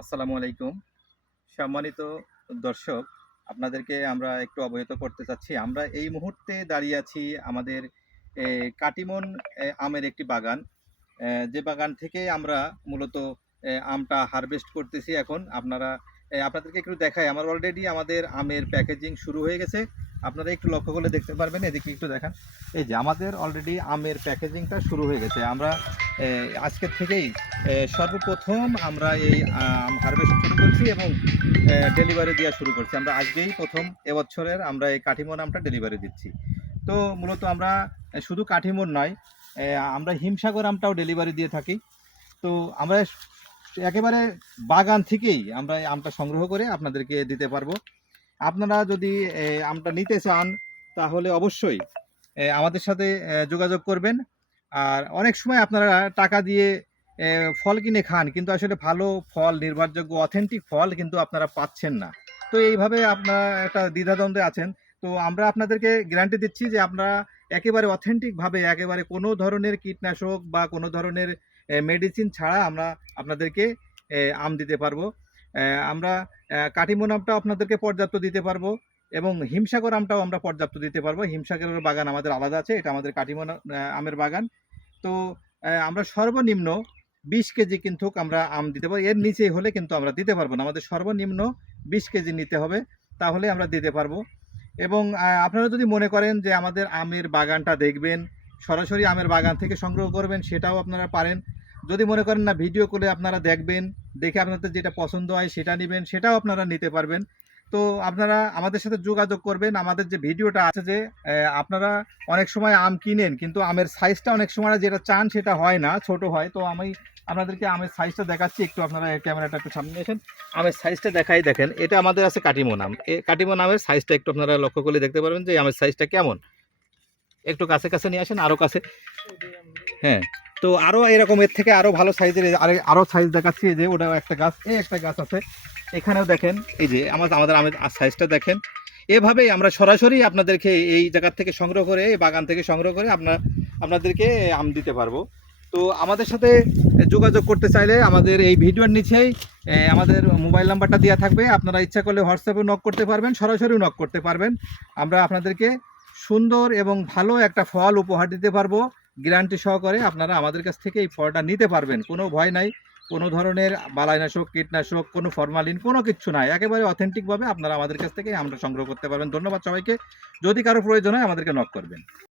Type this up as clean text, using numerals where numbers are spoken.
আসসালামু আলাইকুম। সম্মানিত দর্শক, আপনাদেরকে আমরা একটু অবহিত করতে চাচ্ছি। আমরা এই মুহূর্তে দাঁড়িয়ে আছি আমাদের কাটিমন আমের একটি বাগান। যে বাগান থেকে আমরা মূলত আমটা হারভেস্ট করতেছি এখন। আপনাদেরকে একটু দেখাই। অলরেডি আমাদের আমের প্যাকেজিং শুরু হয়ে গেছে। আপনারা একটু লক্ষ্য করলে দেখতে পারবেন। এদিকে একটু দেখান। এই যে আমাদের অলরেডি আমের প্যাকেজিংটা শুরু হয়ে গেছে। আমরা আজকের থেকেই সর্বপ্রথম আমরা এই আম হারভেস্ট শুরু করছি এবং ডেলিভারি দেওয়া শুরু করছি। আমরা আজকেই প্রথম এবছরের আমরা এই কাঠিমন আমটা ডেলিভারি দিচ্ছি। তো মূলত আমরা শুধু কাঠিমন নয়, আমরা হিমসাগর আমটাও ডেলিভারি দিয়ে থাকি। তো আমরা একেবারে বাগান থেকেই আমরা এই আমটা সংগ্রহ করে আপনাদেরকে দিতে পারবো। আপনারা যদি আমটা নিতে চান তাহলে অবশ্যই আমাদের সাথে যোগাযোগ করবেন। আর অনেক সময় আপনারা টাকা দিয়ে ফল কিনে খান, কিন্তু আসলে ভালো ফল, নির্ভরযোগ্য অথেন্টিক ফল কিন্তু আপনারা পাচ্ছেন না। তো এইভাবে আপনারা একটা দ্বিধাদ্বন্দ্বে আছেন। তো আমরা আপনাদেরকে গ্যারান্টি দিচ্ছি যে আপনারা একেবারে অথেন্টিকভাবে, একেবারে কোনো ধরনের কীটনাশক বা কোনো ধরনের মেডিসিন ছাড়া আমরা আপনাদেরকে আম দিতে পারবো। আমরা কাটিমন আমটাও আপনাদেরকে পর্যাপ্ত দিতে পারবো এবং হিমসাগর আমটাও আমরা পর্যাপ্ত দিতে পারবো। হিমসাগরের বাগান আমাদের আলাদা আছে, এটা আমাদের কাটিমন আমের বাগান। তো আমরা সর্বনিম্ন ২০ কেজি কিন্তু আমরা আম দিতে পারবো। এর নিচে হলে কিন্তু আমরা দিতে পারবো না। আমাদের সর্বনিম্ন ২০ কেজি নিতে হবে, তাহলে আমরা দিতে পারবো। এবং আপনারা যদি মনে করেন যে আমাদের আমের বাগানটা দেখবেন, সরাসরি আমের বাগান থেকে সংগ্রহ করবেন, সেটাও আপনারা পারেন। যদি মনে করেন না ভিডিও কলে আপনারা দেখবেন, দেখে আপনাদের যেটা পছন্দ হয় সেটা নেবেন, সেটাও আপনারা নিতে পারবেন। তো আপনারা আমাদের সাথে যোগাযোগ করবেন। আমাদের যে ভিডিওটা আছে যে আপনারা অনেক সময় আম কিনেন, কিন্তু আমের সাইজটা অনেক সময় যেটা চান সেটা হয় না, ছোট হয়। তো আমি আপনাদেরকে আমের সাইজটা দেখাচ্ছি। একটু আপনারা ক্যামেরাটা একটু সামনে এসেন, আমের সাইজটা দেখাই। দেখেন, এটা আমাদের আছে কাটিমন আম। কাটিমন আমের সাইজটা একটু আপনারা লক্ষ্য করলে দেখতে পারবেন যে আমের সাইজটা কেমন। একটু কাছে কাছে নিয়ে আসেন, আরও কাছে। হ্যাঁ, তো আরও এরকম এর থেকে আরও ভালো সাইজের আরও সাইজ দেখাচ্ছি। যে ওটাও একটা গাছ, একটা গাছ আছে এখানেও দেখেন। এই যে আমাদের আমের সাইজটা দেখেন। এভাবেই আমরা সরাসরি আপনাদেরকে এই জায়গার থেকে সংগ্রহ করে, এই বাগান থেকে সংগ্রহ করে আপনাদেরকে আম দিতে পারবো। তো আমাদের সাথে যোগাযোগ করতে চাইলে আমাদের এই ভিডিওর নিচেই আমাদের মোবাইল নাম্বারটা দেওয়া থাকবে। আপনারা ইচ্ছা করলে হোয়াটসঅ্যাপে নক করতে পারবেন, সরাসরিও নক করতে পারবেন। আমরা আপনাদেরকে সুন্দর এবং ভালো একটা ফল উপহার দিতে পারবো, গ্যারান্টি সহকারে। আপনারা আমাদের কাছ থেকে এই ফলটা নিতে পারবেন, কোনো ভয় নাই। কোনো ধরনের বালাইনাশক, কীটনাশক, কোনো ফরমালিন, কোনো কিচ্ছু নাই। একেবারে অথেন্টিকভাবে আপনারা আমাদের কাছ থেকে আমরা সংগ্রহ করতে পারবেন। ধন্যবাদ সবাইকে। যদি কারো প্রয়োজন হয় আমাদেরকে নক করবেন।